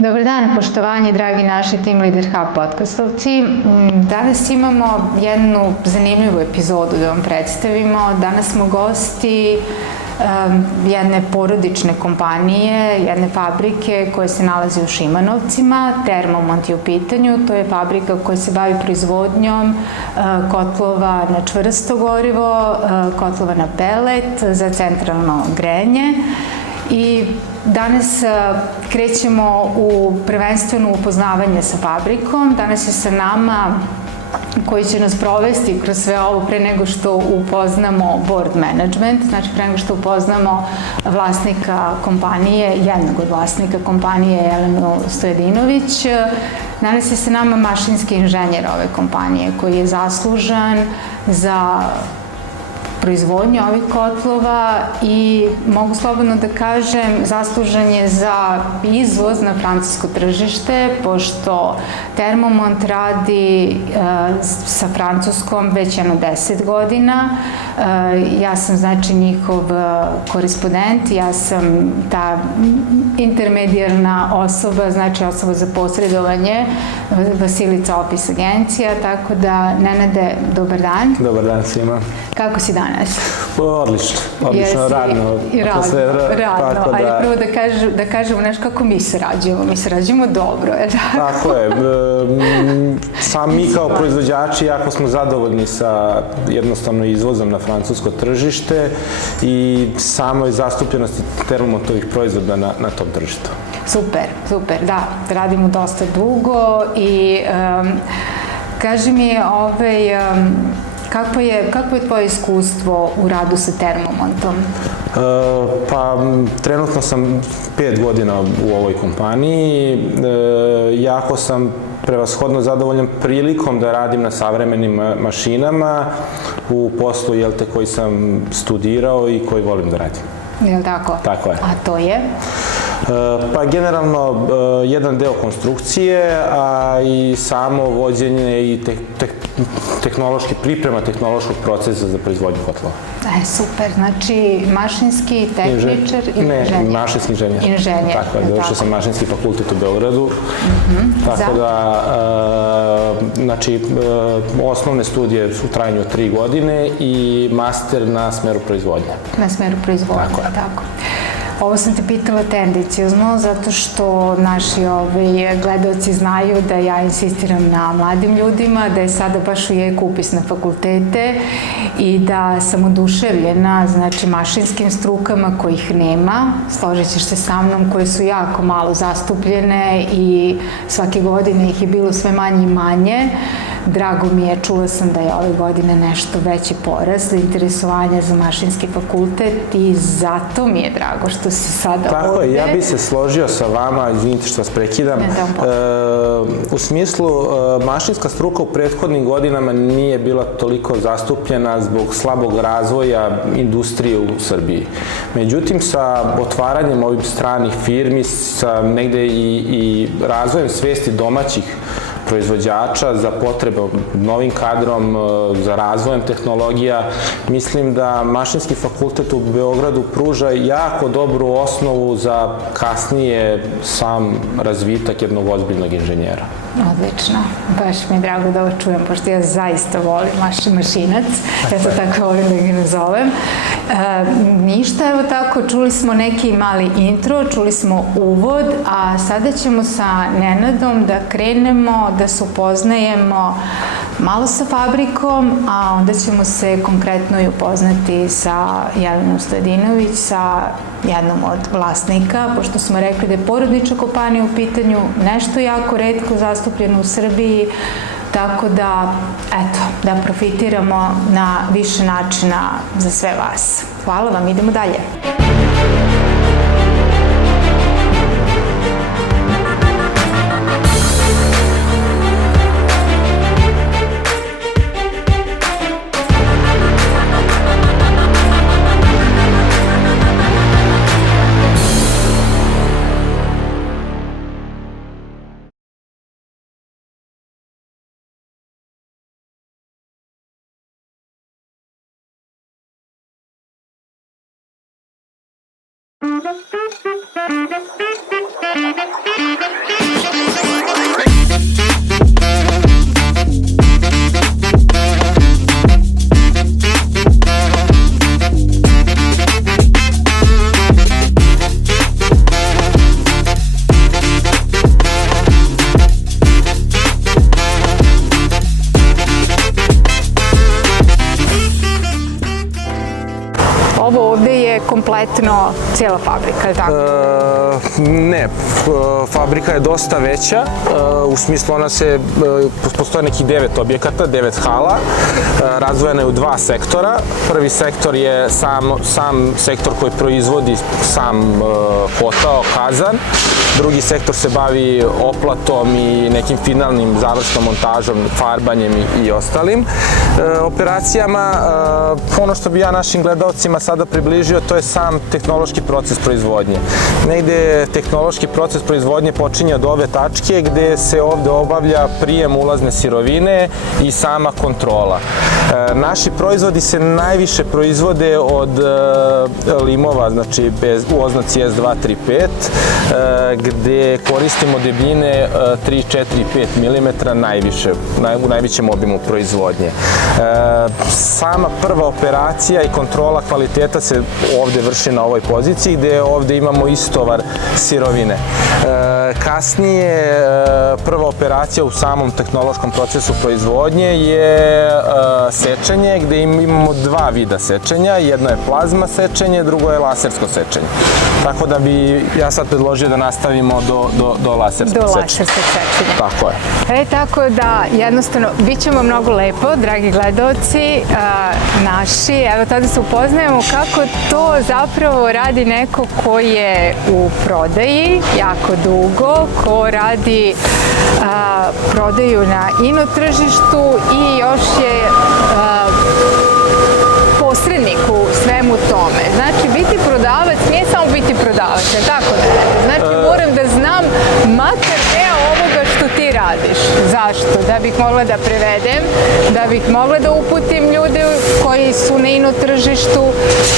Dobar dan, poštovanje, dragi naši Team Leader Hub podcastovci. Danas imamo jednu zanimljivu epizodu da vam predstavimo. Danas smo gosti jedne porodične kompanije, jedne fabrike koja se nalazi u Šimanovcima. Termomont je u pitanju, to je fabrika koja se bavi proizvodnjom kotlova na čvrsto gorivo, kotlova na pelet za centralno grejanje. I danas krećemo u prvenstveno upoznavanje sa fabrikom. Danas je sa nama koji će nas provesti kroz sve ovo pre nego što upoznamo board management, znači pre nego što upoznamo vlasnika kompanije, jednog od vlasnika kompanije, Jelenu Stojadinović. Danas je sa nama mašinski inženjer ove kompanije koji je zaslužan za proizvodnju ovih kotlova i mogu slobodno da kažem zaslužan je za izvoz na francusko tržište, pošto Termomont radi sa Francuskom već jedno 10 godina. Ja sam znači njihov korespondent, ja sam ta intermedijarna osoba, znači osoba za posredovanje Vasilica Opis agencija, tako da Nenade, dobar dan. Dobar dan svima. Kako si danas? Odlično, radno. Radno, ajde prvo da kažemo nešto kako mi sarađujemo dobro, je tako? Tako je, mi kao proizvođači jako smo zadovoljni sa jednostavno izvozom na francusko tržište i samoj zastupljenosti Termomontovih proizvoda na tom tržištu. Super, da, radimo dosta dugo i kaži mi, Kako je tvoje iskustvo u radu sa Termomontom? Pa, trenutno sam 5 godina u ovoj kompaniji. Jako sam prevashodno zadovoljan prilikom da radim na savremenim mašinama u poslu koji sam studirao i koji volim da radim. Je li tako? Tako je. A to je? Pa generalno jedan deo konstrukcije, a i samo vođenje i priprema tehnološkog procesa za proizvodnju kotlova. Super, znači mašinski tehničar i inženjer? Ne, mašinski inženjer. Inženjer. Tako je, završio sam mašinski fakultet u Beogradu. Tako da, znači, osnovne studije su u trajanju od 3 godine i master na smeru proizvodnje. Na smeru proizvodnje, tako. Ovo sam te pitala tendenciozno, zato što naši gledalci znaju da ja insistiram na mladim ljudima, da je sada baš u jeku upis na fakultete i da sam oduševljena, znači, mašinskim strukama kojih nema, složit ćeš se sa mnom, koje su jako malo zastupljene i svake godine ih je bilo sve manje i manje. Drago mi je, čula sam da je ove godine nešto veći porast interesovanja za mašinski fakultet i zato mi je drago što si sada ovde. Tako je, ja bih se složio sa vama, izvinite što vas prekidam. U smislu, mašinska struka u prethodnim godinama nije bila toliko zastupljena zbog slabog razvoja industrije u Srbiji. Međutim, sa otvaranjem ovih stranih firmi, sa negde i razvojem svesti domaćih proizvođača za potrebe novim kadrom, za razvojem tehnologija. Mislim da mašinski fakultet u Beogradu pruža jako dobru osnovu za kasnije sam razvitak jednog ozbiljnog inženjera. Odlično, baš mi je drago da ovo čujem, pošto ja zaista volim mašinac, ja to tako volim da ga nazovem. Ništa, evo tako, čuli smo neki mali intro, čuli smo uvod, a sada ćemo sa Nenadom da krenemo, da se upoznajemo malo sa fabrikom, a onda ćemo se konkretno i upoznati sa Jelenom Stojadinović, sa jednom od vlasnika, pošto smo rekli da je porodična kompanija u pitanju, nešto jako retko zastupljeno u Srbiji, tako da, eto, da profitiramo na više načina za sve vas. Hvala vam, idemo dalje. kompletno cijela fabrika, je tako? Ne, fabrika je dosta veća, u smislu postoje nekih 9 objekata, 9 hala, razvojena je u 2 sektora. Prvi sektor je sam sektor koji proizvodi sam kotao, kazan. Drugi sektor se bavi oplatom i nekim finalnim završnom montažom, farbanjem i ostalim operacijama. Ono što bi ja našim gledalcima sada približio, to je sam tehnološki proces proizvodnje. Negde tehnološki proces proizvodnje počinje od ove tačke gde se ovde obavlja prijem ulazne sirovine i sama kontrola. Naši proizvodi se najviše proizvode od limova, znači u oznaci S235, gde koristimo debljine 3, 4, 5 mm najviše, u najvećem obimu proizvodnje. Sama prva operacija i kontrola kvaliteta se ovde vrši na ovoj poziciji, gde ovde imamo istovar sirovine. Kasnije, prva operacija u samom tehnološkom procesu proizvodnje je sečenje, gde imamo 2 vida sečenja. Jedno je plazma sečenje, drugo je lasersko sečenje. Tako da bi ja sad predložio da nastavimo do laserskog sečenja. Do laserskog sečenja. Tako je. Tako da, jednostavno, bit će vam mnogo lepo, dragi gledaoci naši. Evo, tada se upoznajemo kako to zapravo radi neko ko je u prodaji jako dugo, ko radi prodaju na ino tržištu i još je posrednik u svemu tome. Znači, biti prodavac nije samo biti prodavac, ne tako da je. Znači, moram da znam makar deo ovoga što ti radiš. Zašto? Da bih mogla da prevedem, da bih mogla da uputim ljude koji su na ino tržištu,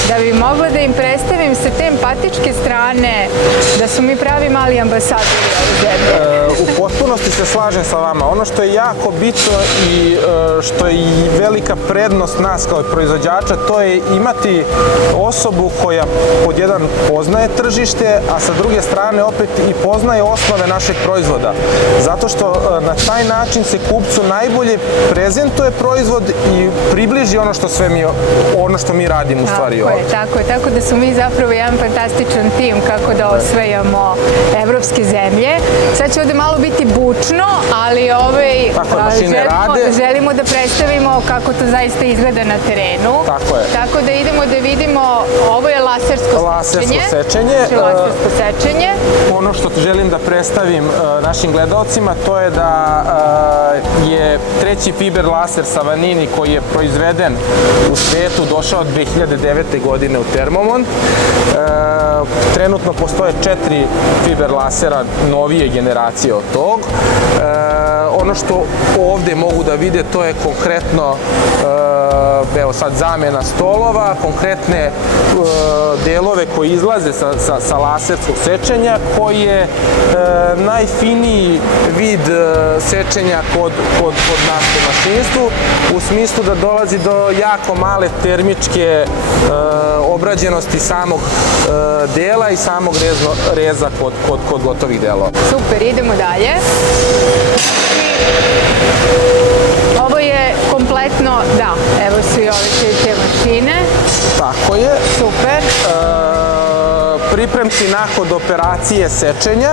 da bih mogla da im predstavim sa te empatičke strane da su mi pravi mali ambasadori ove zemlje. U potpunosti se slažem sa vama. Ono što je jako bitno i što je i velika prednost nas kao proizvođača, to je imati osobu koja pod jedan poznaje tržište, a sa druge strane opet i poznaje osnove našeg proizvoda. Zato što na taj način se kupcu najbolje prezentuje proizvod i približi ono što mi radimo u stvari ovdje. Tako da smo mi zapravo jedan fantastičan tim kako da osvajamo evropske zemlje. Sad će ovde malo biti bučno, ali želimo da predstavimo kako to zaista izgleda na terenu. Tako da idemo da vidimo, ovo je lasersko sečenje. Lasersko sečenje. Ono što želim da predstavim našim gledalcima, to je da je treći fiber laser sa Vanini koji je proizveden u svetu došao 2009. godine u Thermomont. Trenutno postoje 4 fiber lasera novije generacije od tog. Ono što ovde mogu da vide, to je konkretno evo sad zamena stolova, konkretne delove koji izlaze sa laserskog sečenja, koji je najfiniji vid sečenja kod nas u mašinstvu, u smislu da dolazi do jako male termičke obrađenosti samog dela i samog reza kod gotovih delova. Super, idemo dalje. Ovo je kompletno, da, evo su i ove te mašine. Tako je. Super. Pripremci nakon operacije sečenja,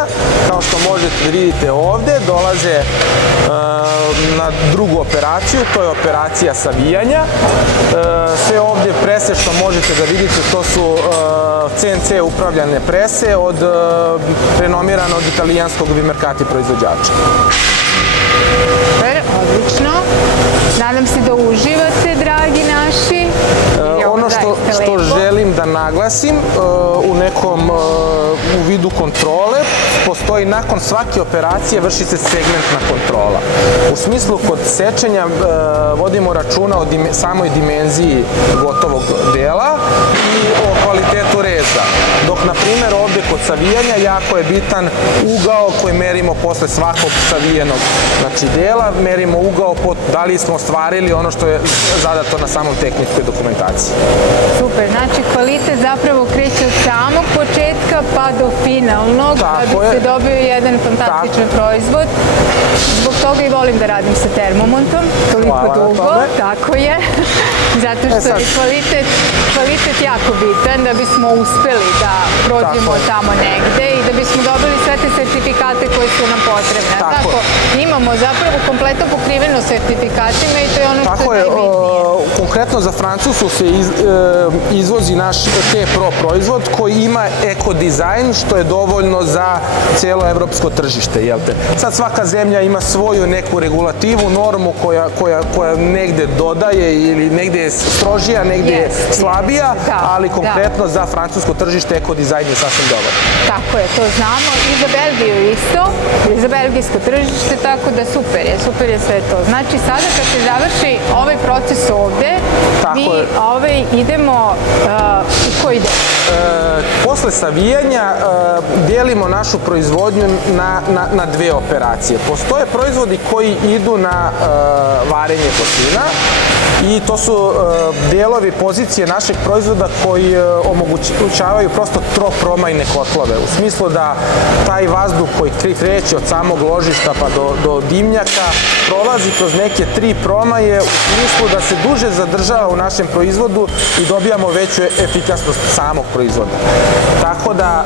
kao što možete da vidite ovde, dolaze na drugu operaciju, to je operacija savijanja. Sve ovde prese što možete da vidite, to su CNC upravljane prese od renomiranog italijanskog Vimercati proizvođača. Super, odlično. Nadam se da uživate, dragi naši. Ono što želim da naglasim u vidu kontrole, postoji nakon svake operacije vrši se segmentna kontrola. U smislu kod sečenja vodimo računa o samoj dimenziji gotovog dela i o kvalitetu reza. procesa. Dok, na primjer, ovdje kod savijanja jako je bitan ugao koji merimo posle svakog savijenog dela, merimo ugao da li smo ostvarili ono što je zadato na samom tehničkoj dokumentaciji. Super, znači kvalitet zapravo kreće od samog početka pa do finalnog, da bi se dobio jedan fantastičan proizvod. Zbog toga i volim da radim sa termomontom, toliko dugo, tako je, zato što je kvalitet jako bitan da bismo uspeli da prođemo tamo negde i da bismo dobili sve te sertifikate koje su nam potrebne. Tako, imamo zapravo kompletno pokriveno sertifikatima i to je ono što je najbitnije. Konkretno za Francusku se izvozi naš T-Pro proizvod koji ima ekodizajn, što je dovoljno za cijelo evropsko tržište, jel te? Sad svaka zemlja ima svoju neku regulativu, normu koja negde dodaje ili negde je strožija, negde je slabija, ali konkretno za francusko tržište ekodizajn je sasvim dobar. Tako je, to znamo. I za Belgiju isto, i za belgijsko tržište, tako da super je sve to. Znači sada kad se završi ovaj proces ovde, mi idemo u koji deo? Posle savijanja dijelimo našu proizvodnju na dve operacije. Postoje proizvodi koji idu na varenje kosina i to su delovi pozicije našeg proizvoda koji omogućavaju prosto tropromajne kotlove. U smislu da taj vazduh koji kreće od samog ložišta pa do dimnjaka prolazi kroz neke tri promaje u smislu da se duže zadržava u našem proizvodu i dobijamo veću efikasnost samog proizvoda. Tako da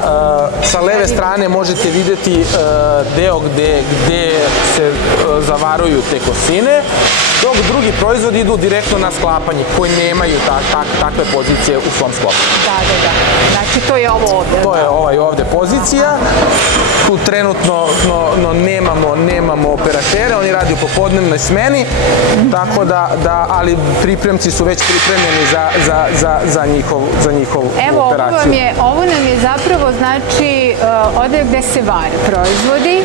sa leve strane možete vidjeti deo gde se zavaruju te kosine, dok drugi proizvodi idu direktno na sklapanje, koji nemaju takve pozicije u svom sklopu. Da. Znači to je ovo ovde. To je ovaj ovde pozicija. Tu trenutno nemamo operatere, oni radi u popodnevnoj smeni, tako da, ali pripremci su već pripremljeni za njihovu operaciju. Ovo nam je zapravo, znači, ovde gde se vare proizvodi,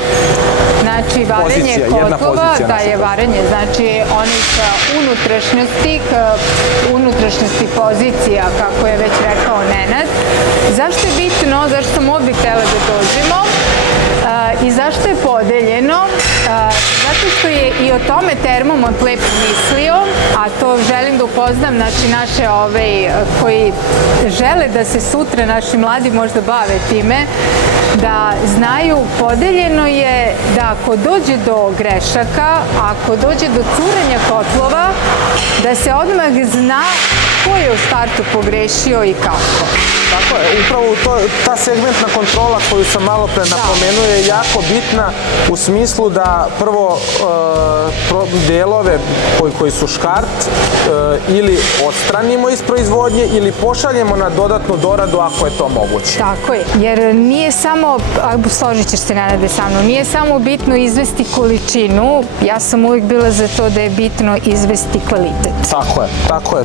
znači varenje kotlova, da je varenje, znači onih unutrašnjosti pozicija, kako je već rekao Nenad. Zašto je bitno, zašto sam ovdje htjela da dođemo i zašto je podeljeno? Zato što je i o tome Termomont lepo mislio, a to želim da upoznam, znači naše koji žele da se sutra naši mladi možda bave time, da znaju, podeljeno je da ako dođe do grešaka, ako dođe do curenja kotlova, da se odmah zna ko je u startu pogrešio i kako. Tako je, upravo ta segmentna kontrola koju sam malo pre napomenuo je jako bitna u smislu da prvo delove koji su škart ili odstranimo iz proizvodnje ili pošaljemo na dodatnu doradu ako je to moguće. Tako je, jer nije samo, složit ćeš se Nenade sa mnom, nije samo bitno izvesti količinu, ja sam uvijek bila za to da je bitno izvesti kvalitet.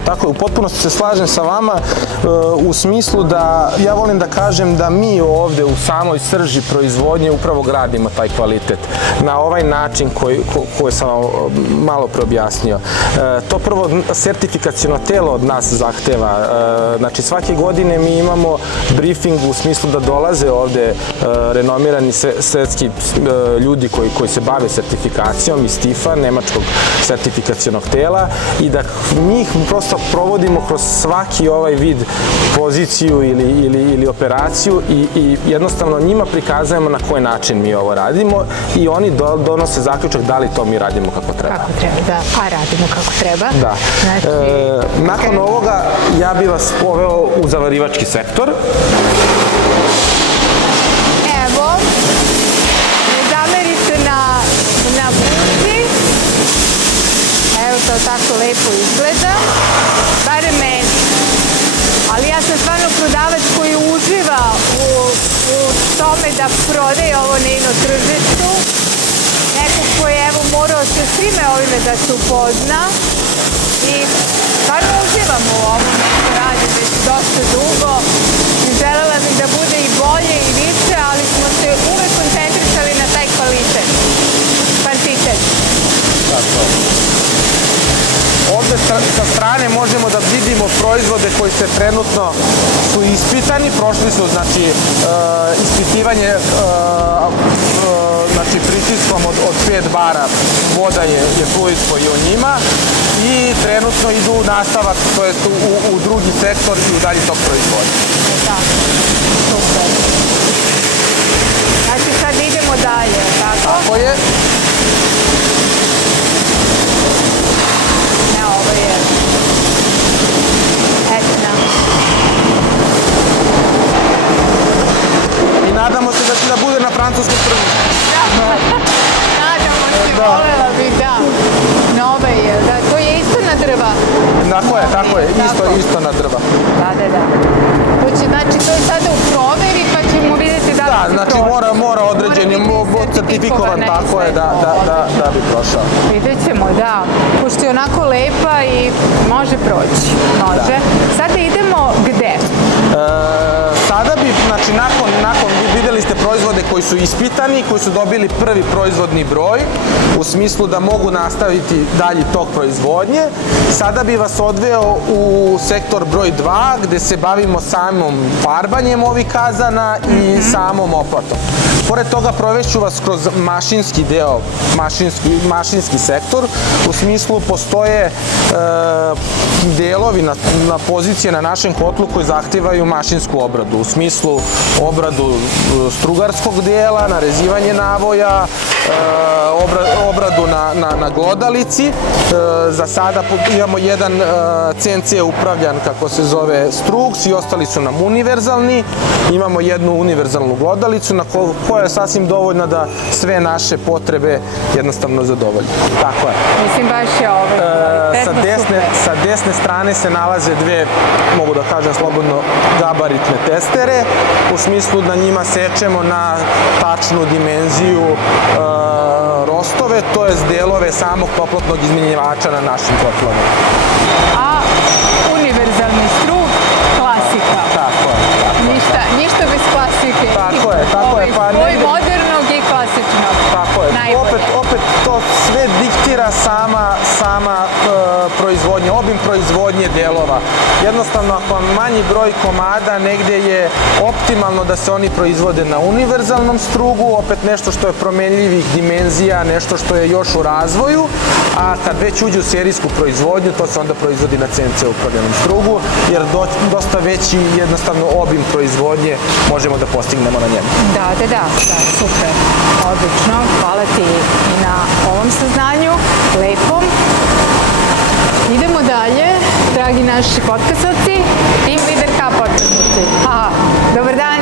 Tako je, u potpunosti se slažem sa vama u smislu da ja volim da kažem da mi ovde u samoj srži proizvodnje upravo gradimo taj kvalitet na ovaj način koji sam vam malo preobjasnio. To prvo sertifikaciono telo od nas zahteva. Znači svake godine mi imamo briefing u smislu da dolaze ovde renomirani svetski ljudi koji se bave sertifikacijom iz TIF-a, nemačkog sertifikacionog tela, i da njih prosto provodimo kroz svaki ovaj vid, poziciju ili operaciju i jednostavno njima prikazujemo na koji način mi ovo radimo i oni donose zaključak da li to mi radimo kako treba. Kako treba, da. A radimo kako treba. Da. Nakon ovoga ja bih vas poveo u zavarivački sektor. Evo, ne zamerite na buci. Evo to tako lepo izgleda. Barem meni. Ali ja sam stvarno prodavac koji uživa u tome da prodaje ovo na tržištu. Neko koji je morao sa svime ovime da se upozna. I stvarno uživam u ovom što radim već dosta dugo. Želela bih da bude i bolje i više, ali smo se uvek koncentrisali na taj kvalitet. Kvantitet. Ovde sa strane možemo da vidimo proizvod proizvode koji se trenutno su ispitani, prošli su znači ispitivanje znači pritiskom od 5 bara, voda je fluid koji je u njima i trenutno idu nastavak, to jest u drugi sektor i u dalji tok proizvodnje. Tako, super. Znači sad idemo dalje, tako? Tako je. Ne, ovo je etna. I nadamo se da će da bude na francuskom tržištu. Nadamo se, volela bih, da. Nova je, da, to je isto na drva. Tako je, isto na drva. Da. To će, znači, to je sada u proveri, pa ćemo vidjeti da li Da, se znači mora određeni certifikovan, tako je, da bi prošao. Vidjet ćemo, da. Pošto je onako lepa i može proći. Može. Sada idemo gde? Sada bi, znači nakon videli ste proizvode koji su ispitani, koji su dobili prvi proizvodni broj, u smislu da mogu nastaviti dalji tok proizvodnje. Sada bi vas odveo u sektor broj 2, gde se bavimo samom farbanjem ovih kazana i samom oplatom. Pored toga provešću vas kroz mašinski deo, mašinski sektor, u smislu postoje delovi na pozicije na našem kotlu koji zahtevaju mašinsku obradu, u smislu obradu strugarskog dela, narezivanje navoja, obradu na glodalici. Za sada imamo jedan CNC upravljan, kako se zove, strug, svi ostali su nam univerzalni. Imamo jednu univerzalnu glodalicu na koja je sasvim dovoljna da sve naše potrebe jednostavno zadovolji. Tako je. Mislim, baš je Sa desne strane se nalaze dve, mogu da kažem slobodno, gabaritne testere, u smislu da njima sečemo na tačnu dimenziju rostove, to je delove samog toplotnog izmenjivača na našim kotlama. A univerzalni strug, klasika. Tako je. Ništa bez klasike. Tako je. Spoj modernog i klasičnog. Tako je. Opet to sve diktira sama proizvodnja, obim proizvodnje delova. Jednostavno, ako manji broj komada, negde je optimalno da se oni proizvode na univerzalnom strugu, opet nešto što je promenljivih dimenzija, nešto što je još u razvoju, a kad već uđe u serijsku proizvodnju, to se onda proizvodi na CNC upravljenom strugu, jer dosta veći jednostavno obim proizvodnje možemo da postignemo na njemu. Da, super. Odlično, hvala ti i na ovom saznanju, lepom. Idemo dalje, dragi naši podcastovci, Team Leader K podcastovci. Dobar dan.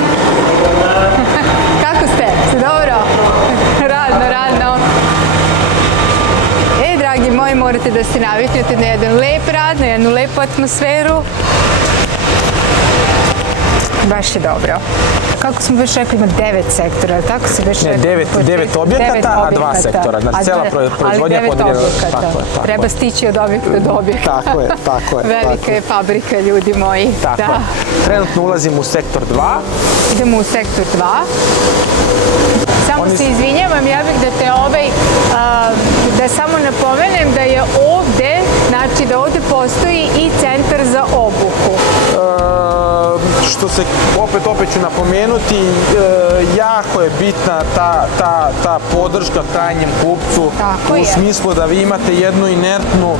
Kako ste? Ste dobro? Radno. Dragi moji, morate da se naviknete na jedan lep rad, na jednu lepu atmosferu. Baš je dobro. Kako smo već rekli, ima 9 sektora, ali tako se već rekli? Ne, 9 objekata, a 2 sektora. Znači, cela proizvodnja je podeljena. Treba stići od objekta do objekta. Tako je. Velika je fabrika, ljudi moji. Tako je. Trenutno ulazimo u sektor 2. Idemo u sektor 2. Samo se izvinjavam, ja bih da samo napomenem da je ovde, znači da ovde postoji i centar za obuku. Što se, opet ću napomenuti, jako je bitna ta podrška krajnjem kupcu, u smislu da vi imate jednu inertnu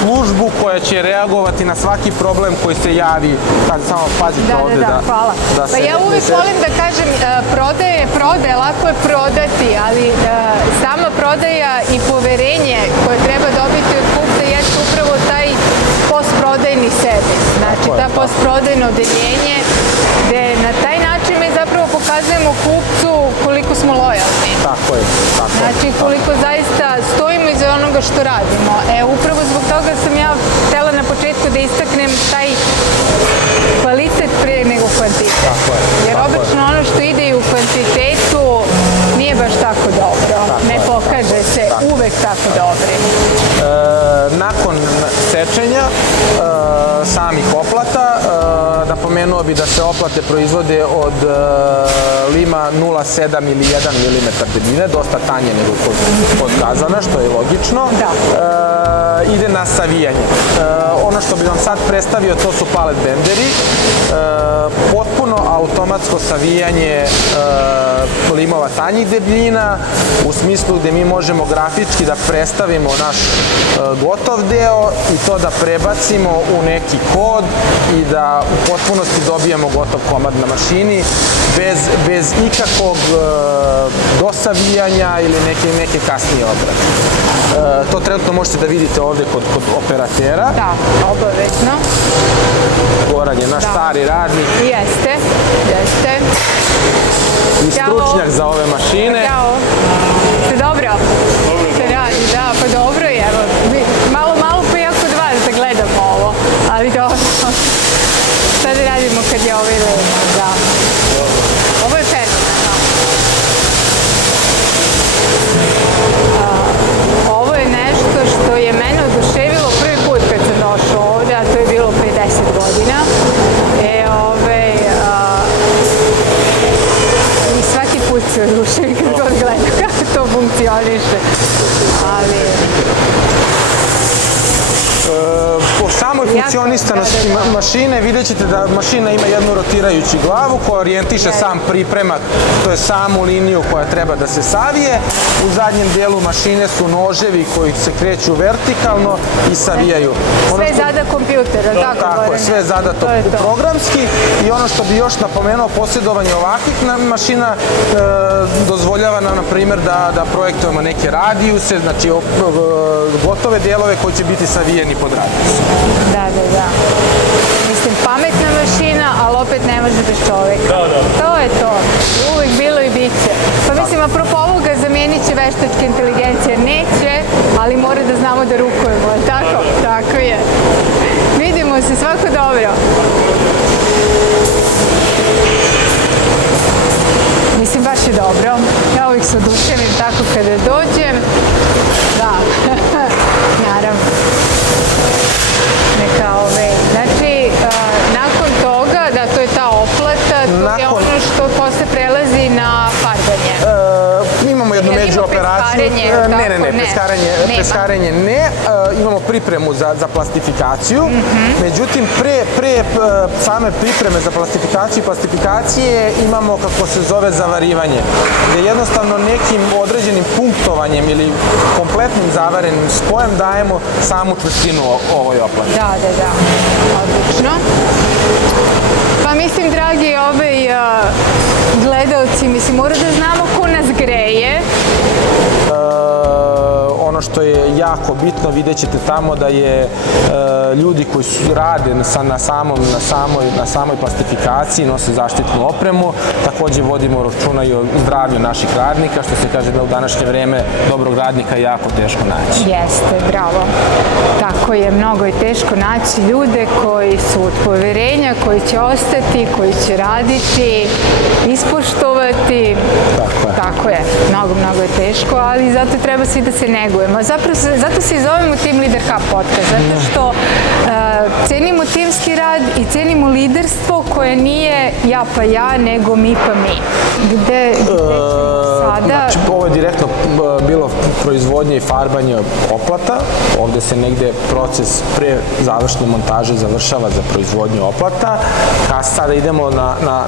službu koja će reagovati na svaki problem koji se javi, kad samo pazite ovde da... Hvala. Pa ja uvijek volim da kažem, prodaje, lako je prodati, ali sama prodaja i poverenje koje treba dobiti od kupca jeste upravo taj postprodajni servis. Znači, ta postprodajno odeljenje, gde na taj način mi zapravo pokazujemo kupcu koliko smo lojalni. Tako je. Znači, koliko zaista stojimo iza onoga što radimo. Upravo zbog toga sam ja htela na početku da istaknem taj kvalitet pre nego kvantitet. Jer obično ono što ide i u kvantitetu nije baš tako dobro. Ne pokaže se uvek tako dobro. Nakon sečenja samih oplata, napomenuo bi da se oplate proizvode od lima 0,7 ili 1 mm debljine, dosta tanje nego kod kazana, što je logično. Ide na savijanje. Ono što bih vam sad predstavio, to su palet benderi. Potpuno automatsko savijanje limova tanjih debljina, u smislu gde mi možemo grafički da predstavimo naš gotov deo i to da prebacimo u neki kod i da u potpunosti dobijemo gotov komad na mašini bez ikakvog dosavijanja ili neke kasnije obrade. To trenutno možete da vidite ovde kod operatera. Da, obavezno. Goran je naš stari radnik. Jeste. I stručnjak za ove mašine. Ćao. Ste dobro? Dobro. Se radi, da, pa dobro je. Malo pa ja kod vas da gledamo ovo, ali dobro. Sad radimo kad je ovaj lema, da. Ovo je fenomenalno. Ovo je nešto što je mene oduševilo prvi put kad sam došla ovde, a to je bilo pre 10 godina. I svaki put se oduševi kad god gledam kako to funkcioniše. Ali... Po samoj funkcionistanosti mašine vidjet ćete da mašina ima jednu rotirajuću glavu koja orijentiše sam pripremak, to je samu liniju koja treba da se savije. U zadnjem dijelu mašine su noževi koji se kreću vertikalno i savijaju. Sve je zada kompjuter, tako? Tako je, sve je zadato programski i ono što bi još napomenuo, posjedovanje ovakvih mašina dozvoljava nam, na primjer, da projektujemo neke radijuse, znači gotove delove koji će biti savijeni pod radijusom. Da. Mislim, pametna mašina, ali opet ne može bez čoveka. To je to. Uvijek bilo i bit će. Pa mislim, apropo ovoga, zamijenit će veštačka inteligencija. Neće, ali mora da znamo da rukujemo. Tako? Tako je. Vidimo se, svako dobro. Mislim, baš je dobro. Ja uvijek se oduševim tako kada dođem. Da, naravno. Znači, nakon toga, da, to je ta oplata, to je ono što posle prelazi na farbanje. Imamo jednu međuoperaciju. Ne, peskarenje ne. Imamo pripremu za plastifikaciju. Međutim, pre same pripreme za plastifikaciju i plastifikacije imamo, kako se zove, zavarivanje. Gde jednostavno nekim određenim punktovanjem ili kompletnim zavarenim spojem dajemo samu čvrstinu ovoj oplati. Da. Odlično. Pa mislim, dragi gledalci, mislim, mora da znamo ko nas greje. Ono što je jako bitno, vidjet ćete tamo da je ljudi koji rade na samoj plastifikaciji, nose zaštitnu opremu. Takođe vodimo računa i o zdravlju naših radnika, što se kaže da u današnje vreme dobrog radnika je jako teško naći. Jeste, bravo. Tako je, mnogo je teško naći ljude koji su od poverenja, koji će ostati, koji će raditi, ispoštovati. Tako je, mnogo je teško, ali zato treba svi da se negujemo. Zato se i zovemo Team Leader Hub podcast, zato što cenimo timski rad i cenimo liderstvo koje nije ja pa ja, nego mi pa mi. Gde sada... Znači, ovo je direktno bilo proizvodnje i farbanje oplata. Ovde se negde proces pre završne montaže završava za proizvodnju oplata. Sada idemo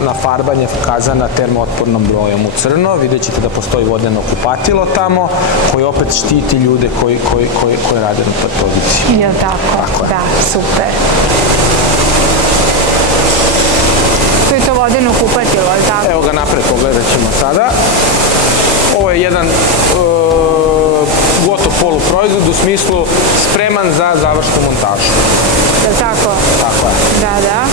na farbanje kazana termootpornom brojom u crno. Vidjet ćete da postoji vodeno kupatilo tamo, koji opet štiti ljude koji rade na toj poziciji. Je tako? Da, super. To je to vodeno kupatilo, ali tako? Evo ga napred, pogledat ćemo sada. Ovo je jedan gotov poluproizvod u smislu spreman za završnu montažu. Je li tako? Tako je. Da.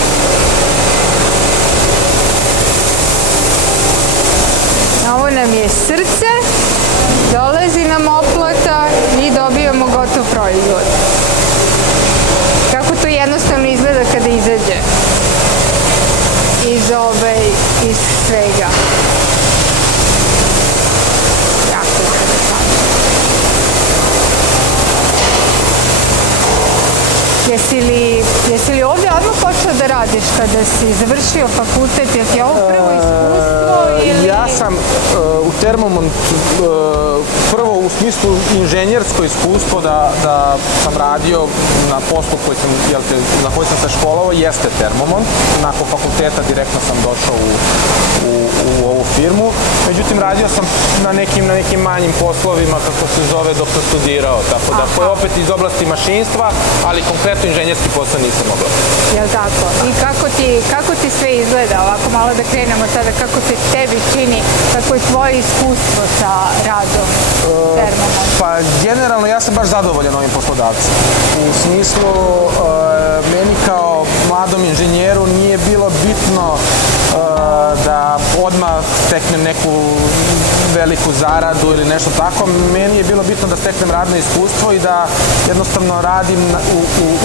Ovo nam je srce, dolazi nam oplata i dobijamo gotov proizvod. Kako to jednostavno izgleda kada izađe iz svega. Jako interesantno. Jesi li Jesi li ovdje odmah počeo da radiš kada si završio fakultet? Je ti ovo prvo iskustvo ili... Ja sam u Termomontu prvo u smislu inženjersko iskustvo da sam radio na poslu na koji sam se školovao jeste Termomont. Nakon fakulteta direktno sam došao u ovu firmu. Međutim, radio sam na nekim manjim poslovima, kako se zove, dok sam studirao. Tako da, koje opet iz oblasti mašinstva, ali konkretno inženjerski posao nisam mogao. Jel' tako? I kako ti sve izgleda? Ovako malo da krenemo sada, kako se tebi čini, kako je tvoje iskustvo sa radom Termomonta? Pa, generalno, ja sam baš zadovoljan ovim poslodavcem. U smislu, meni kao mladom inženjeru nije bilo bitno da odmah steknem neku veliku zaradu ili nešto tako. Meni je bilo bitno da steknem radno iskustvo i da jednostavno radim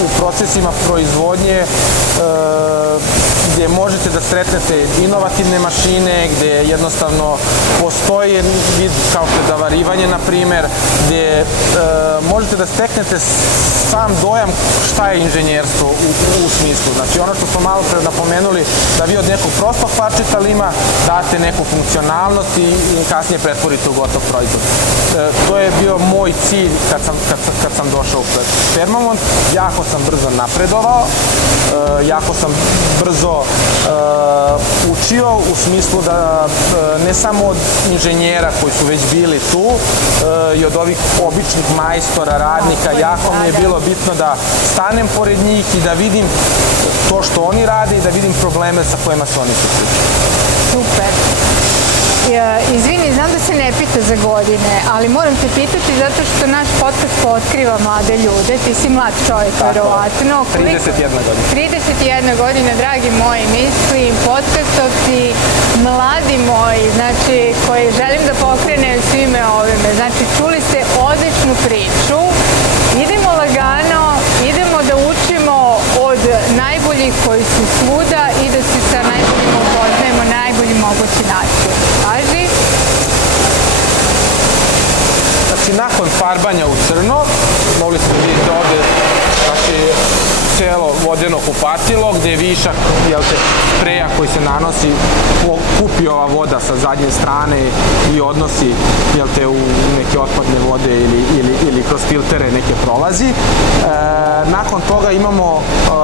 u procesima proizvodnje gdje možete da sretnete inovativne mašine, gdje jednostavno postoji vid kao predavarivanje, na primjer, gdje možete da steknete sam dojam šta je inženjerstvo u smislu. Znači, ono što smo malo pre napomenuli, da vi od nekog prostog parčetalima date neku funkcionalnost i kasnije pretvorite u gotov proizvod. To je bio moj cilj kad sam došao u Termomont. Jako sam brzo napredovao, jako sam brzo učio u smislu da ne samo od inženjera koji su već bili tu i od ovih običnih majstora, radnika, jako mi je bilo bitno da stanem pored njih i da vidim to što oni rade i da vidim probleme sa kojima se oni susreću. Super. Izvini, znam da se ne pita za godine, ali moram te pitati zato što naš podcast otkriva mlade ljude. Ti si mlad čovjek, verovatno. 31 godina. 31 godina, dragi moji, mislim, podcastovci, mladi moji, znači, koji želim da pokrenem svime ovime. Znači, čuli ste odličnu priču. Idemo lagano, idemo da učimo od najboljih koji su svuda i da se sa najboljima upoznajemo na najbolji mogući način. Kaži? Znači, nakon farbanja u crno, mogli smo vidjeti ovdje, znači, celo vodeno kupatilo, gdje je višak spreja koji se nanosi, kupi ova voda sa zadnje strane i odnosi u neke otpadne vode ili kroz filtere neke prolazi. Nakon toga imamo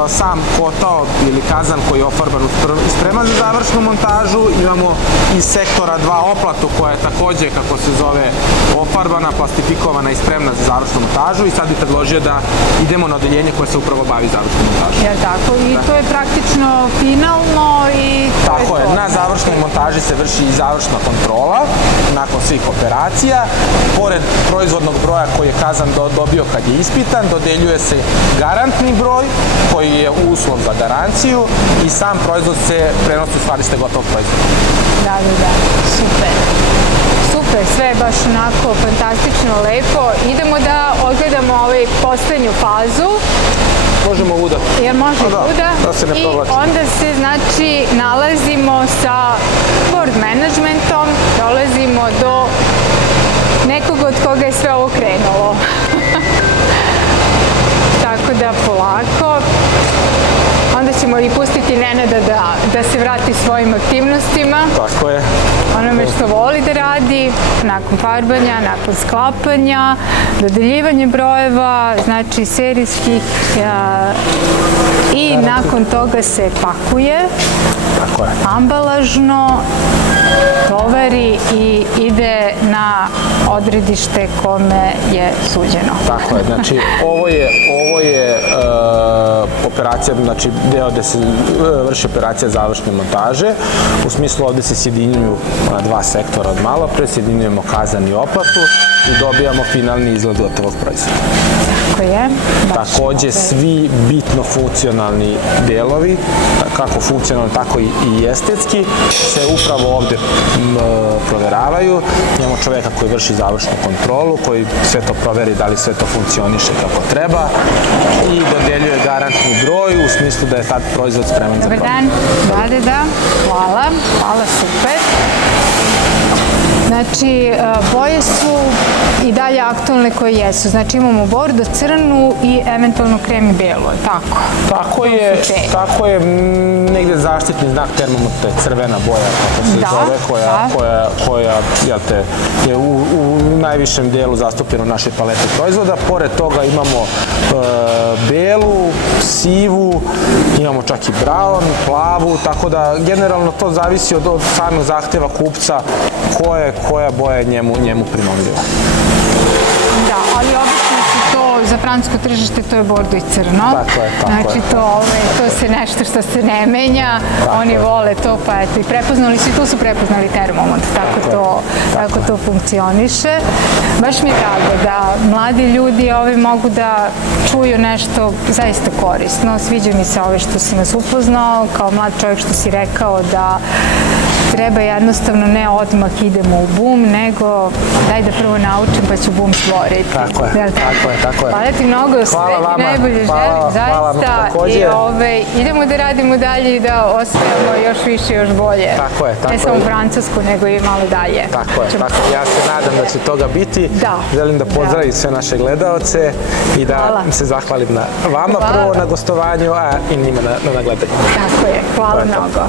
sam kotao ili kazan koji je ofarban i spreman za završnu montažu. Imamo iz sektora 2 oplatu koja je takođe, kako se zove, ofarbana, plastifikovana i spremna za završnu montažu i sad bih predložio da idemo na odeljenje koje se upravo bavi završnom montažom. Ja, tako, i to je praktično finalno i to je to. Tako je, na završnoj montaži se vrši i završna kontrola nakon svih operacija. Pored proizvodnog broja koji je kazan dobio kad je ispitan, dodeljuje se garantni broj koji je uslov za garanciju i sam proizvod se prenosi u skladište gotovog proizvoda. Da, super. Super, sve je baš onako fantastično, lepo. Idemo da odgledamo poslednju fazu. Možemo uda. Jer može uda. Da se ne provlači. I onda se, znači, nalazimo sa board managementom, dolazimo do nekog od koga je sve ovo krenulo. Tako da polako. Onda ćemo i pustiti Nenada da se vrati svojim aktivnostima. Tako je. Onome što voli da radi, nakon farbanja, nakon sklapanja, dodeljivanje brojeva, znači serijskih i nakon toga se pakuje, ambalažno, tovari i ide na odredište kome je suđeno. Tako je, znači ovo je operacija, znači deo gde se vrši operacija završne montaže. U smislu ovde se sjedinjuju 2 sektora od malo pre, sjedinjujemo kazan i oplatu i dobijamo finalni izgled gotovog proizvoda. Tako je. Takođe, svi bitno funkcionalni delovi, kako funkcionalni, tako i estetski, se upravo ovde proveravaju. Imamo čoveka koji vrši završnu kontrolu, koji sve to proveri da li sve to funkcioniše kako treba i dodeljuje garantni broj u smislu da je tad proizvod spreman za prodaju. Dobar dan. Da. Hvala, super. Znači, boje su i dalje aktualne koje jesu. Znači, imamo bordo, crnu i eventualno krem i belo, tako? Tako je negde zaštitni znak termometra, crvena boja, kako se zove, koja je u najvišem dijelu zastupljena u našoj paleti proizvoda. Pored toga imamo belu, sivu, imamo čak i brown, plavu, tako da generalno to zavisi od samog zahteva kupca koja boja je njemu primamljiva. Da, ali obično su to, za francusko tržište, to je bordo i crno. Tako je. Znači, to se nešto što se ne menja, oni vole to, pa eto, i prepoznali su, i tu su prepoznali termomont, tako to funkcioniše. Baš mi je drago da mladi ljudi mogu da čuju nešto zaista korisno. Sviđa mi se što si nas upoznao, kao mlad čovjek što si rekao da treba jednostavno ne odmah idemo u bum, nego daj da prvo naučim pa ću bum stvoriti. Tako je. Hvala ti mnogo, sve ti najbolje želim, zaista. I idemo da radimo dalje i da osvajamo još više, još bolje. Tako je. Ne samo Francusku, nego i malo dalje. Tako je. Ja se nadam da će toga biti. Želim da pozdravim sve naše gledaoce i da se zahvalim na vama prvo na gostovanju, a i njima na gledanju. Tako je. Hvala mnogo.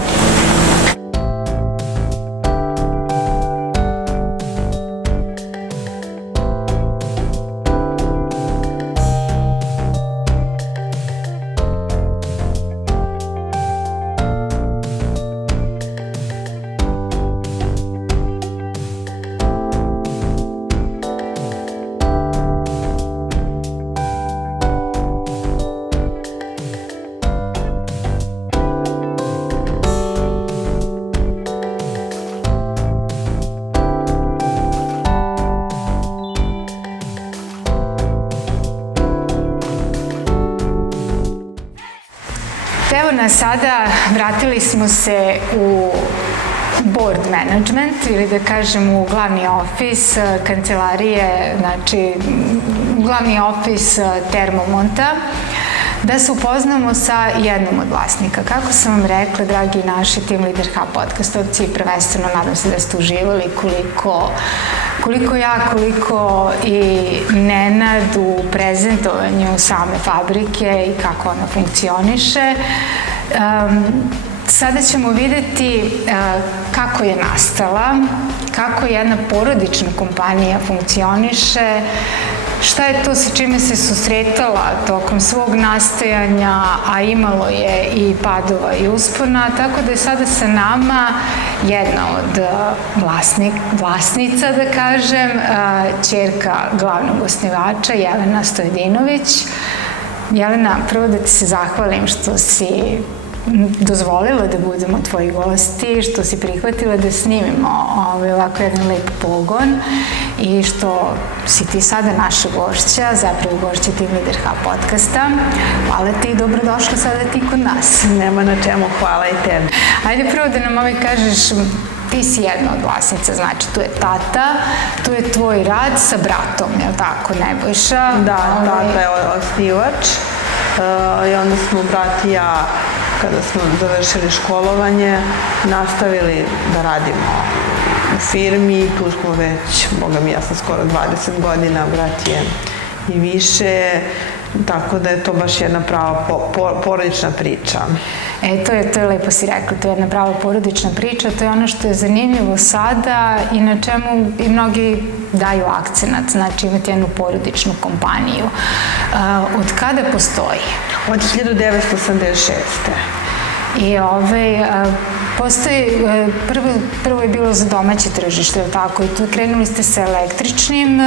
Evo nas sada, vratili smo se u board management ili da kažem u glavni ofis kancelarije, znači glavni ofis Termomonta, da se upoznamo sa jednom od vlasnika. Kako sam vam rekla, dragi naši Team Leader Hub podcastovci, prvenstveno nadam se da ste uživali koliko ja, koliko i Nenad u prezentovanju same fabrike i kako ona funkcioniše. Sada ćemo videti kako je nastala, kako jedna porodična kompanija funkcioniše, šta je to sa čime se susretala tokom svog nastajanja, a imalo je i padova i uspona, tako da je sada sa nama jedna od vlasnica, da kažem, ćerka glavnog osnivača, Jelena Stojedinović. Jelena, prvo da ti se zahvalim što si dozvolila da budemo tvoji gosti, što si prihvatila da snimimo ovako jedan lep pogon i što si ti sada naša gošća, zapravo gošća Team Leader Hub podcasta. Hvala ti i dobrodošla sada ti kod nas. Nema na čemu, hvala i tebi. Ajde prvo da nam kažeš, ti si jedna od vlasnica, znači tu je tata, tu je tvoj rad sa bratom, je li tako, Nebojša? Da, tata je osnivač i onda smo brat i ja, kada smo završili školovanje, nastavili da radimo u firmi. Tu smo već, boga mi, ja sam skoro 20 godina, brat je i više, tako da je to baš jedna prava porodična priča. To je lepo si rekla, to je jedna prava porodična priča, to je ono što je zanimljivo sada i na čemu i mnogi daju akcenat, znači imati jednu porodičnu kompaniju. Od kada postoji? Od 1986. I postoji, prvo je bilo za domaće tržište, ili tako, i tu krenuli ste sa električnim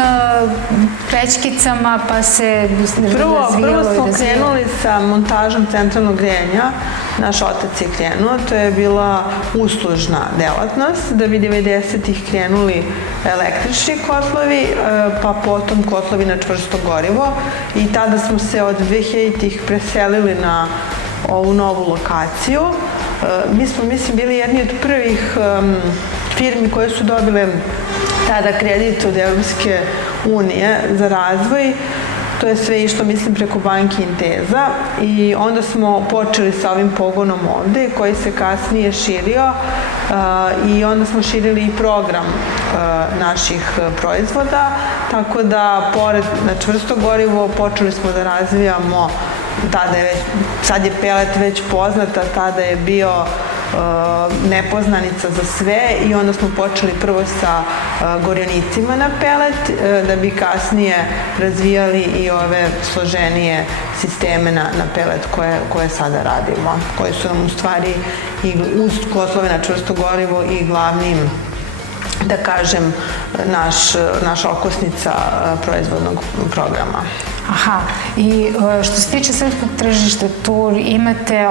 pećkicama, pa se razvijalo. Prvo smo krenuli sa montažom centralnog grejanja, naš otac je krenuo, to je bila uslužna delatnost, da bi 90-ih krenuli električni kotlovi, pa potom kotlovi na čvrsto gorivo i tada smo se od 2000-ih preselili na ovu novu lokaciju. Mi smo, mislim, bili jedni od prvih firmi koje su dobile tada kredit od Evropske unije za razvoj To je sve išlo, mislim, preko banke Inteza i onda smo počeli sa ovim pogonom ovde koji se kasnije širio i onda smo širili i program naših proizvoda, tako da pored na čvrsto gorivo počeli smo da razvijamo, sad je pelet već poznata, tada je bio nepoznanica za sve i onda smo počeli prvo sa gorionicima na pelet, da bi kasnije razvijali i ove složenije sisteme na pelet koje sada radimo, koji su nam u stvari i uz kotlove na čvrsto gorivo i glavni, da kažem, naša okosnica proizvodnog programa. Aha, i što se tiče srpskog tržišta, tu imate,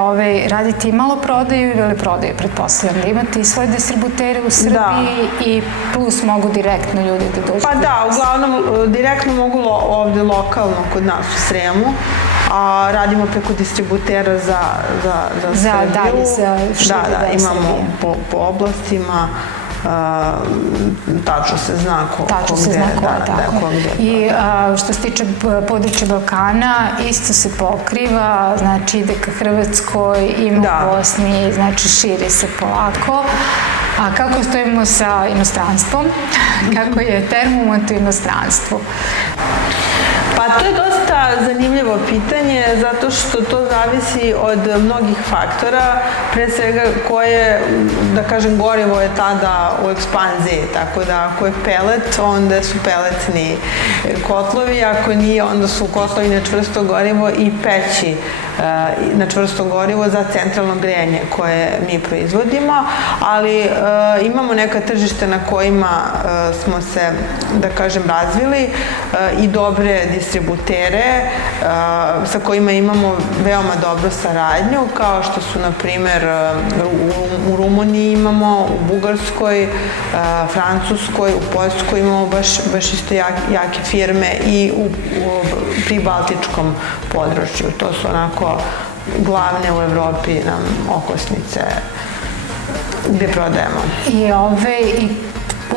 radite i malo prodaju ili prodaju, pretpostavljam, da imate i svoje distributere u Srbiji i plus mogu direktno ljudi da dođu? Pa da, uglavnom direktno mogu ovde lokalno kod nas u Sremu, a radimo preko distributera za Srbiju. Dalje, za širu deo Srbije. Imamo po oblastima, tačno se zna ko gde. I što se tiče područja Balkana, isto se pokriva, znači ide ka Hrvatskoj, ima u Bosni, znači širi se polako. A kako stojimo sa inostranstvom? Kako je termomet u inostranstvu? Pa to je dosta zanimljivo pitanje, zato što to zavisi od mnogih faktora, pre svega koje, da kažem, gorivo je tada u ekspanziji, tako da ako je pelet, onda su peletni kotlovi, ako nije, onda su kotlovi na čvrsto gorivo i peći na čvrsto gorivo za centralno grejanje koje mi proizvodimo, ali imamo neka tržište na kojima smo se, da kažem, razvili i dobre distributere sa kojima imamo veoma dobru saradnju, kao što su, na primer, u Rumuniji imamo, u Bugarskoj, Francuskoj, u Poljskoj imamo baš isto jake firme i u pribaltičkom području. To su onako glavne u Evropi nam okosnice gde prodajemo. I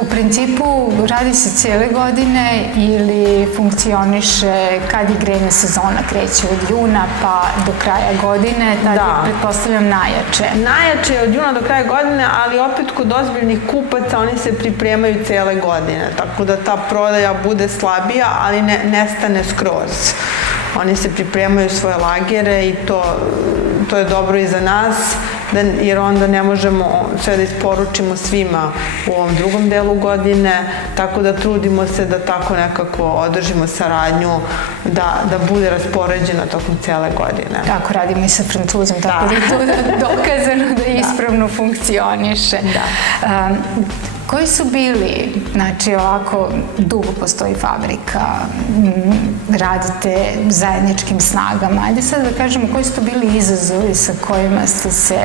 u principu radi se cijele godine ili funkcioniše kad je grejna sezona, kreće od juna pa do kraja godine, tad je, pretpostavljam, najjače. Najjače je od juna do kraja godine, ali opet kod ozbiljnih kupaca oni se pripremaju cijele godine, tako da ta prodaja bude slabija, ali ne stane skroz. Oni se pripremaju svoje lagere i to je dobro i za nas, jer onda ne možemo sve da isporučimo svima u ovom drugom delu godine, tako da trudimo se da tako nekako održimo saradnju, da bude raspoređena tokom cele godine. Tako radimo i sa Francuzom, tako da je to dokazano da ispravno funkcioniše. Koji su bili, znači ovako dugo postoji fabrika, radite zajedničkim snagama, ajde sad da kažemo koji su to bili izazovi sa kojima ste se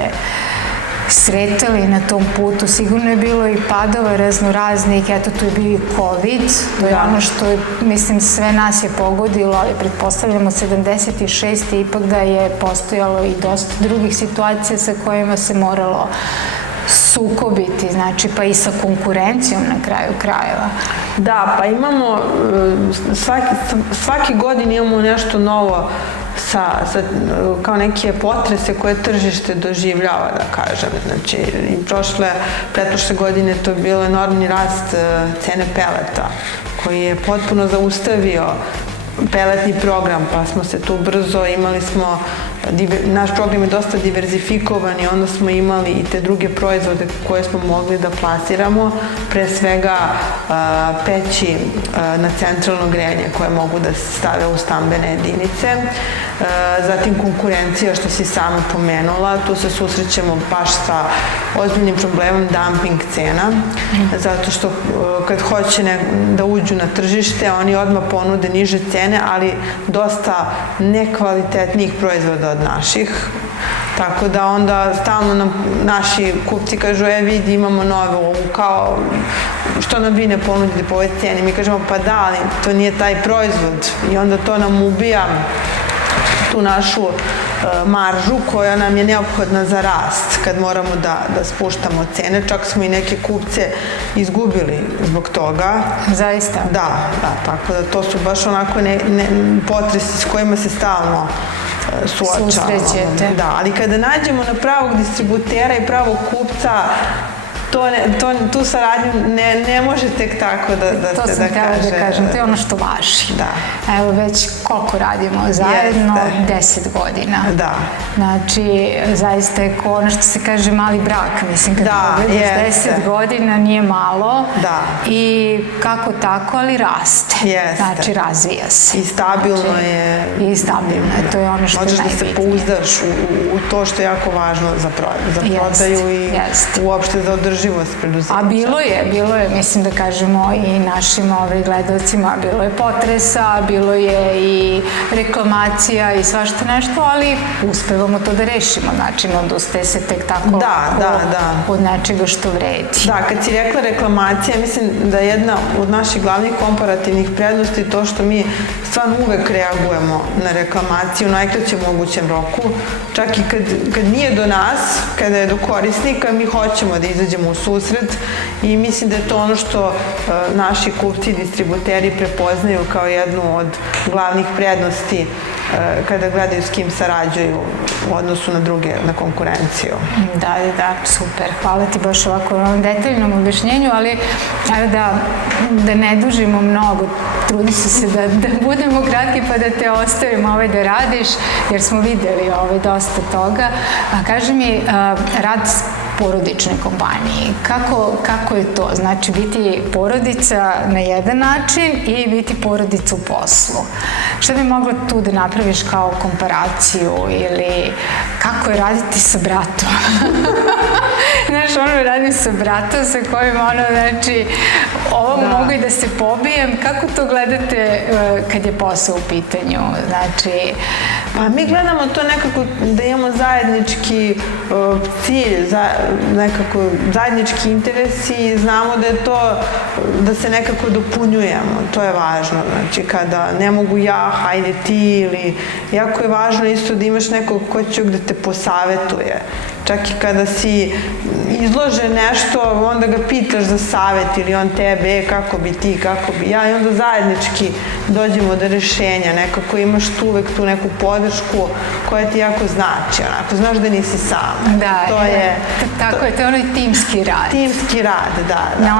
sretali na tom putu? Sigurno je bilo i padova raznoraznih, eto tu je bio i COVID, to je ono što je, mislim, sve nas je pogodilo, ali pretpostavljamo 76. ipak da je postojalo i dosta drugih situacija sa kojima se moralo sukobiti, znači pa i sa konkurencijom na kraju krajeva. Da, pa imamo, svaki godin imamo nešto novo kao neke potrese koje tržište doživljava, da kažem. Znači, pretprošle godine to je bilo enormni rast cene peleta, koji je potpuno zaustavio peletni program, pa smo se tu brzo, naš program je dosta diverzifikovan i onda smo imali i te druge proizvode koje smo mogli da plasiramo, pre svega peći na centralno grejanje koje mogu da se stave u stambene jedinice, zatim konkurencija što si sama pomenula, tu se susrećemo baš sa ozbiljnim problemom dumping cena, zato što kad hoće da uđu na tržište, oni odmah ponude niže cene, ali dosta nekvalitetnijih proizvoda od naših. Tako da onda stalno nam naši kupci kažu, vidi, imamo novu, kao, što nam vi ne ponudite po ovoj ceni? Mi kažemo, pa da, ali to nije taj proizvod i onda to nam ubija tu našu maržu koja nam je neophodna za rast kad moramo da spuštamo cene. Čak smo i neke kupce izgubili zbog toga. Zaista? Da, tako da to su baš onako potresi s kojima se stalno suočavamo. Susrećete. Da, ali kada nađemo na pravog distributera i pravog kupca, tu saradnju ne može tek tako da se To sam htjela da kažem, to je ono što važi. Da. Evo već koliko radimo zajedno? 10 godina. Da. Znači, zaista je ono što se kaže mali brak, mislim, kad pogledaš 10 godina nije malo. Da. I kako tako, ali raste. Znači, razvija se. I stabilno je. I stabilno je, to je ono što je najbitnije. Možeš da se pouzdaš u to što je jako važno za prodaju i uopšte za održivost preduzeća. A bilo je, mislim da kažemo i našim gledalcima, bilo je potresa, bilo je i reklamacija i svašta nešto, ali uspevamo to da rešimo, znači ne odustaje se tek tako od nečega što vredi. Da, kad si rekla reklamacija, mislim da je jedna od naših glavnih komparativnih prednosti to što mi stvarno uvek reagujemo na reklamaciju u najkraćem mogućem roku, čak i kad nije do nas, kada je do korisnika, mi hoćemo da izađemo u susret i mislim da je to ono što naši kupci i distributeri prepoznaju kao jednu od glavnih prednosti kada gledaju s kim sarađuju u odnosu na konkurenciju. Da, super. Hvala ti baš ovako u ovom detaljnom objašnjenju, ali da ne dužimo mnogo, trudi se da budemo kratki pa da te ostavimo da radiš, jer smo videli dosta toga. Kaži mi, rad porodičnoj kompaniji. Kako je to? Znači, biti porodica na jedan način i biti porodica u poslu. Šta bi mogla tu da napraviš kao komparaciju ili kako je raditi sa bratom? Znaš, radim sa bratom sa kojim znači, mogu i da se pobijem. Kako to gledate kad je posao u pitanju? Znači... Pa mi gledamo to nekako da imamo zajednički cilj, nekako zajednički interes i znamo da je to, da se nekako dopunjujemo. To je važno. Znači, kada ne mogu ja, hajde ti ili... Jako je važno isto da imaš nekog ko će da te posavetuje. Čak i kada si izlože nešto, onda ga pitaš za savet ili on tebe, kako bi ti, kako bi ja, i onda zajednički dođemo do rešenja. Nekako imaš tu uvek tu neku podršku koja ti jako znači. Onako, znaš da nisi sam. Tako je, to je onaj timski rad. Timski rad, da.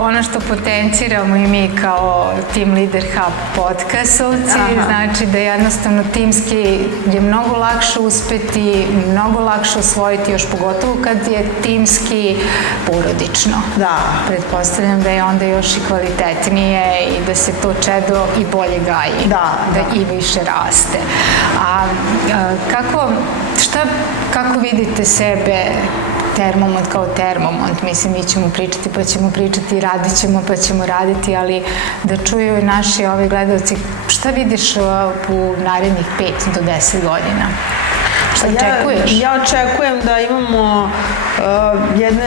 Ono što potenciramo i mi kao Team Leader Hub podcastovci, znači da jednostavno timski je mnogo lakše uspeti, mnogo lakše osvojiti, još pogotovo kad je timski porodično. Da. Pretpostavljam da je onda još i kvalitetnije i da se to čedo i bolje gaji. Da i više raste. A kako vidite sebe Termomont kao Termomont? Mislim, mi ćemo pričati pa ćemo pričati, radit ćemo pa ćemo raditi, ali da čuju i naši gledalci, šta vidiš u narednih 5 do 10 godina? Šta očekuješ? Ja očekujem da imamo jednu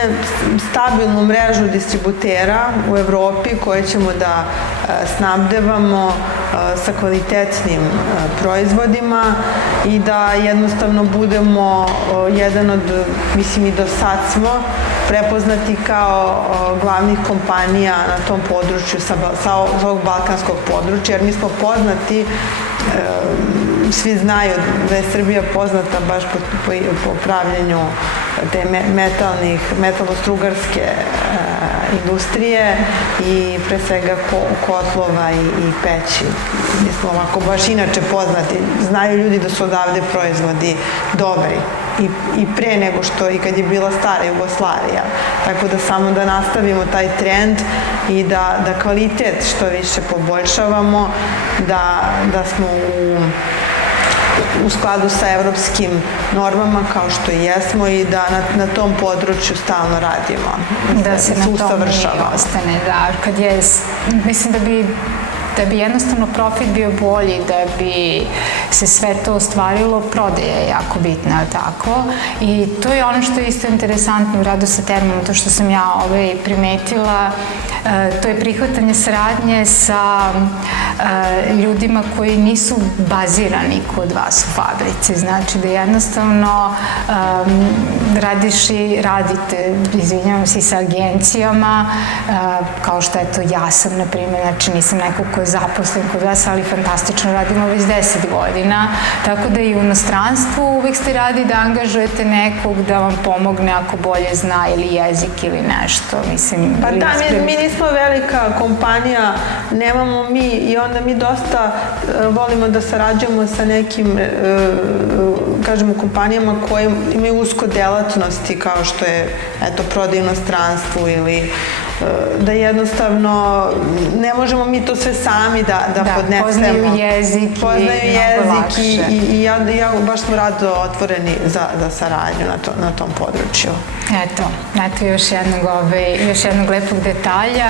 stabilnu mrežu distributera u Evropi koje ćemo da snabdevamo sa kvalitetnim proizvodima i da jednostavno budemo jedan od, mislim i do sad smo, prepoznati kao glavnih kompanija na tom području, sa ovog balkanskog područja, jer mi smo poznati, svi znaju da je Srbija poznata baš po pravljenju te metalostrugarske industrije i pre svega kotlova i peći. Mi smo ovako baš inače poznati. Znaju ljudi da su odavde proizvodi dobri i pre nego što i kad je bila stara Jugoslavija. Tako da samo da nastavimo taj trend i da kvalitet što više poboljšavamo, da smo u skladu sa evropskim normama kao što i jesmo i da na tom području stalno radimo. Da se na tome i ostane. Mislim da bi da bi jednostavno profit bio bolji, da bi se sve to ostvarilo, prodaja je jako bitna, tako? I to je ono što je isto interesantno u radu sa termom, to što sam ja primetila, to je prihvatanje saradnje sa ljudima koji nisu bazirani kod vas u fabrici. Znači da jednostavno radite, izvinjavam se, i sa agencijama, kao što eto ja sam, na primjer, znači nisam neko ko je zaposlen kod vas, ali fantastično radimo već 10 godina, tako da i u inostranstvu uvek ste radi da angažujete nekog da vam pomogne ako bolje zna ili jezik ili nešto, mislim. Pa da, mi nismo velika kompanija, nemamo mi, i onda mi dosta volimo da sarađujemo sa nekim, kažemo, kompanijama koje imaju usko delatnosti, kao što je, eto, prodaj u inostranstvu ili da jednostavno ne možemo mi to sve sami da podnesemo. Poznaju jezik i ja baš smo rado otvoreni za saradnju na tom području. Eto još jednog lepog detalja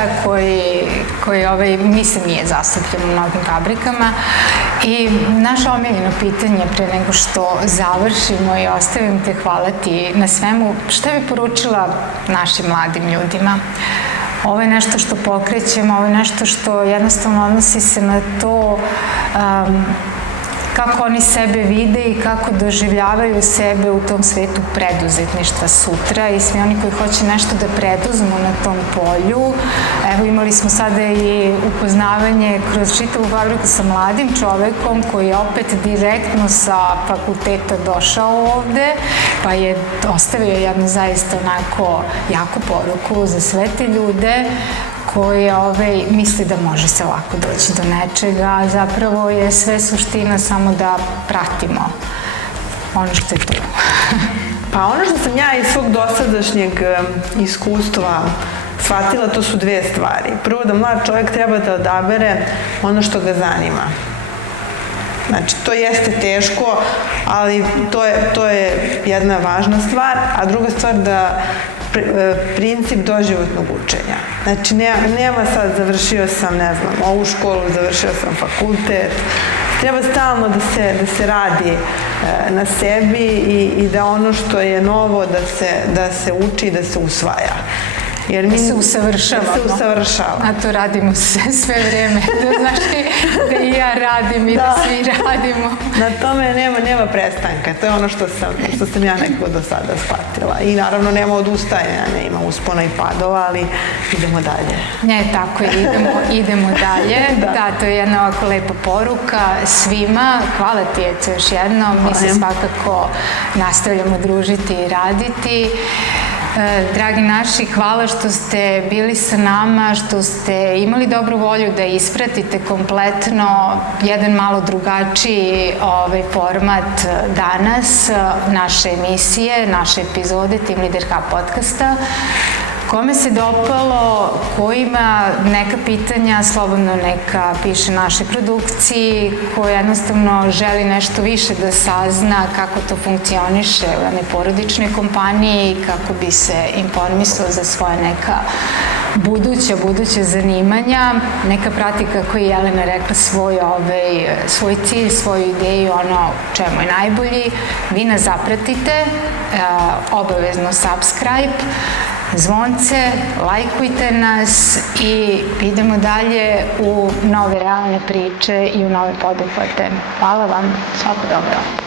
koji mislim nije zastupljen u mnogim fabrikama. I naše omiljeno pitanje pre nego što završimo i ostavim te, hvala ti na svemu, šta bi poručila našim mladim ljudima? Ovo je nešto što pokrećemo, ovo je nešto što jednostavno odnosi se na to kako oni sebe vide i kako doživljavaju sebe u tom svetu preduzetništva sutra i svi oni koji hoće nešto da preduzmu na tom polju. Evo, imali smo sada i upoznavanje kroz čitavu fabriku sa mladim čovekom koji je opet direktno sa fakulteta došao ovde, pa je ostavio jednu zaista onako jaku poruku za sve te ljude koji misli da može se lako doći do nečega, a zapravo je sve suština samo da pratimo ono što je tu. Pa ono što sam ja iz svog dosadašnjeg iskustva shvatila, to su dve stvari. Prvo, da mlad čovjek treba da odabere ono što ga zanima. Znači, to jeste teško, ali to je jedna važna stvar, a druga stvar da princip doživotnog učenja. Znači, nema sad, završio sam, ne znam, ovu školu, završio sam fakultet. Treba stalno da se radi na sebi i da ono što je novo da se uči i da se usvaja. Da se usavršavamo. Da se usavršava. A to radimo sve vreme. Znači, da i ja radim i da svi radimo. Na tome nema prestanka. To je ono što sam ja nekako do sada shvatila. I naravno nema odustajanja, ima uspona i padova, ali idemo dalje. Ne, tako je, idemo dalje. Da, to je jedna ovako lepa poruka svima. Hvala ti, Eco, još jednom. Mi se svakako nastavljamo družiti i raditi. Dragi naši, hvala što ste bili sa nama, što ste imali dobru volju da ispratite kompletno jedan malo drugačiji format danas naše emisije, naše epizode Team Leader Hub podcasta. Kome se dopalo, ko ima neka pitanja, slobodno neka piše našoj produkciji, ko jednostavno želi nešto više da sazna kako to funkcioniše u jednoj porodičnoj kompaniji, kako bi se informisao za svoje neka buduća zanimanja, neka prati, kako je Jelena rekla, svoj cilj, svoju ideju, ono čemu je najbolji. Vi nas zapratite, obavezno subscribe, zvonce, lajkujte nas i idemo dalje u nove realne priče i u nove poduhvate. Hvala vam, svako dobro.